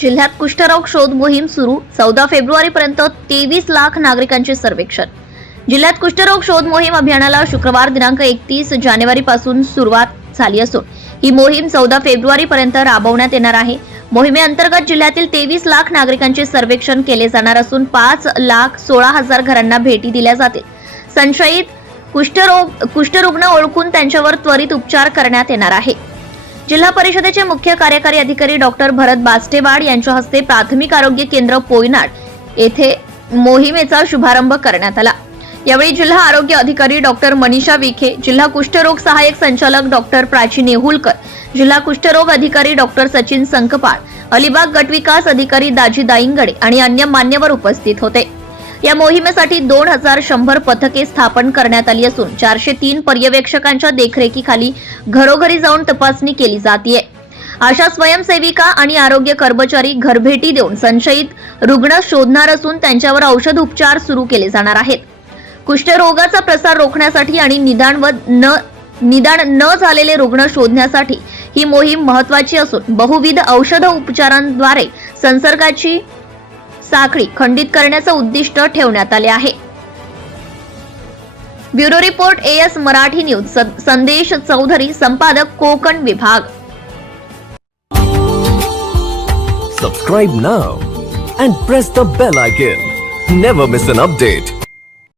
जिल्ह्यात कुष्ठरोग शोध मोहीम सुरू. चौदा फेब्रुवारी पर्यंत तेवीस लाख नागरिकांचे सर्वेक्षण. जिल्ह्यात कुष्ठरोग शोध मोहीम अभियानाला शुक्रवार दिनांक एकतीस जानेवारी पासून सुरुवात झाली असून ही मोहीम चौदा फेब्रुवारी पर्यंत राबवण्यात येणार आहे. मोहिमेअंतर्गत जिल्ह्यातील तेवीस लाख नागरिकांचे सर्वेक्षण केले जाणार असून पाच लाख सोळा हजार घरांना भेटी दिल्या जातील. संशयित कुष्ठरोग कुष्ठरुग्ण ओळखून त्यांच्यावर त्वरित उपचार करण्यात येणार आहे. जिल्हा परिषदेचे मुख्य कार्यकारी अधिकारी डॉक्टर भरत बास्टेवाड यांच्या हस्ते प्राथमिक आरोग्य केंद्र पोयनाड येथे मोहिमेचा शुभारंभ करण्यात आला. यावेळी जिल्हा आरोग्य अधिकारी डॉक्टर मनीषा विखे जिल्हा कुष्ठरोग सहाय्यक संचालक डॉक्टर प्राची नेहुलकर जिल्हा कुष्ठरोग अधिकारी डॉक्टर सचिन संकपाळ अलिबाग गटविकास अधिकारी दाजी दाईंगडे आणि अन्य मान्यवर उपस्थित होते. या मोहिमेसाठी दोन हजार शंभर पथके स्थापन करण्यात आली असून चारशे तीन पर्यवेक्षकांच्या देखरेखीखाली घरोघरी जाऊन तपासणी केली जाते अशा स्वयंसेविका आणि आरोग्य कर्मचारी घरभेटी देऊन संशयित रुग्ण शोधणार असून त्यांच्यावर औषध उपचार सुरू केले जाणार आहेत. कुष्ठरोगाचा प्रसार रोखण्यासाठी आणि निदान व न निदान न झालेले रुग्ण शोधण्यासाठी ही मोहीम महत्वाची असून बहुविध औषध उपचारांद्वारे संसर्गाची साखळी खंडित करण्याचं उद्दिष्ट ठेवण्यात आले आहे. Bureau report AS Marathi news Sandesh Chaudhari संपादक कोकण विभाग. Subscribe now and press the bell icon never miss an update